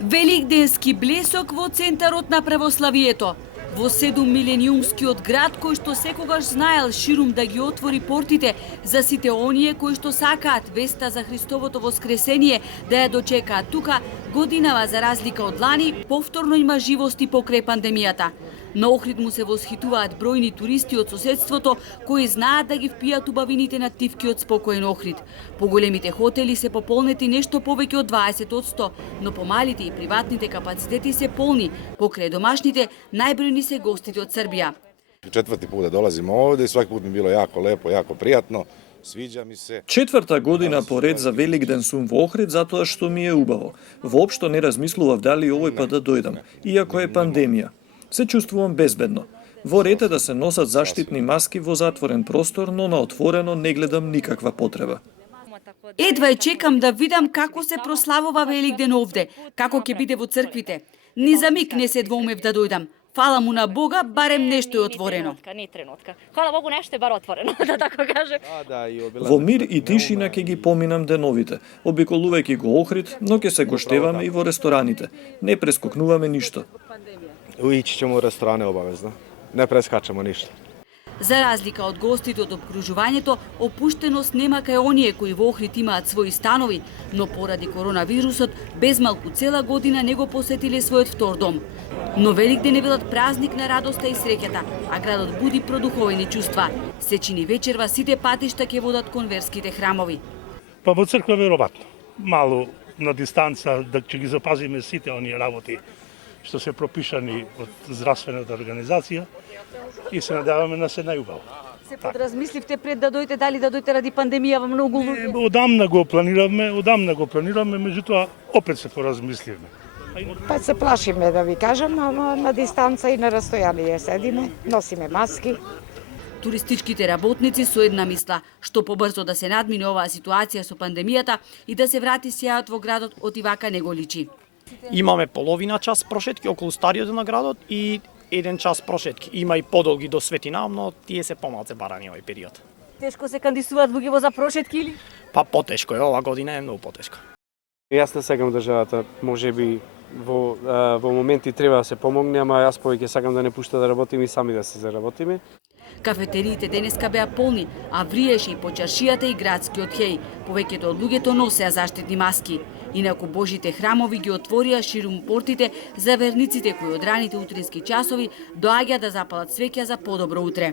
Великденски блесок во центарот на православието. Во 7 милениумскиот град кој што секогаш знаел ширум да ги отвори портите за сите оние кои што сакаат веста за Христовото воскресение да ја дочекаат тука, годинава за разлика од лани повторно има живост и покрај пандемијата. На Охрид му се восхитуваат бројни туристи од соседството кои знаат да ги впијат убавините на тивкиот спокоен Охрид. Поголемите хотели се пополнети нешто повеќе од 20%, но помалите и приватните капацитети се полни, покрај домашните најбројни се гостите од Србија. Четврти пут да долазимо овде и сваки пут ми било јако лепо, јако пријатно. Свиѓа ми се. Четврта година поред за Великден сум во Охрид затоа што ми е убаво. Воопшто не размислував дали овој пат да дојдам, иако е пандемија. Се чувствувам безбедно. Во ред е да се носат заштитни маски во затворен простор, но на отворено не гледам никаква потреба. Едва ја чекам да видам како се прославува Великден овде, како ќе биде во црквите. Ни за миг не се двоумев да дојдам. Фала му на Бога, барем нешто е отворено. Ни тренутка. Фала Богу, нешто е бар отворено, да така кажем. Во мир и тишина ќе ги поминам деновите, обиколувајќи го Охрид, но ќе се гоштеваме и во рестораните. Не прескокнуваме ништо. Иći ćemo u restorane obavezno. Ne preskačemo ništa. За разлика од гостите од обкружувањето, опуштеност нема кај оние кои во Охрид имаат своји станови, но поради коронавирусот безмалку цела година не го посетиле својот втор дом. Но Великден е билат празник на радоста и среќата, а градот буди продуховени чувства. Се чини вечерва сите патишта ќе водат кон верските храмови. Па во црква веројатно. Мало на дистанца да ќе ги запазиме сите оние работи што се пропишани од здравствената организација и се надеваме на се најубаво. Се подразмисливте пред да дојдете, дали да дојдете ради пандемија во многу луѓе? Одамна го планираме, меѓутоа опет се поразмисливме. Па се плашиме да ви кажам, ама на дистанца и на растојание седиме, носиме маски. Туристичките работници со една мисла, што побрзо да се надмине оваа ситуација со пандемијата и да се врати сјајот во градот од и вака не го личи. Имаме половина час прошетки околу стариот на градот и 1 час прошетки. Има и подолги до Светина, но тие се помалце барани овој период. Тешко се кандидуваат луѓе за прошетки или? Па потешко е, ова година е многу потешко. Јас не сакам државата, можеби во моменти треба да се помогне, ама јас повеќе сакам да не пушта да работиме и сами да се заработиме. Кафетериите денеска беа полни, а вриеше и по чаршијата и градскиот хеј. Повеќето од луѓето носеа заштитни маски. Инаку Божите храмови ги отворија ширум портите за верниците кои од раните утрински часови доаѓа да запалат свеќа за подобро утре.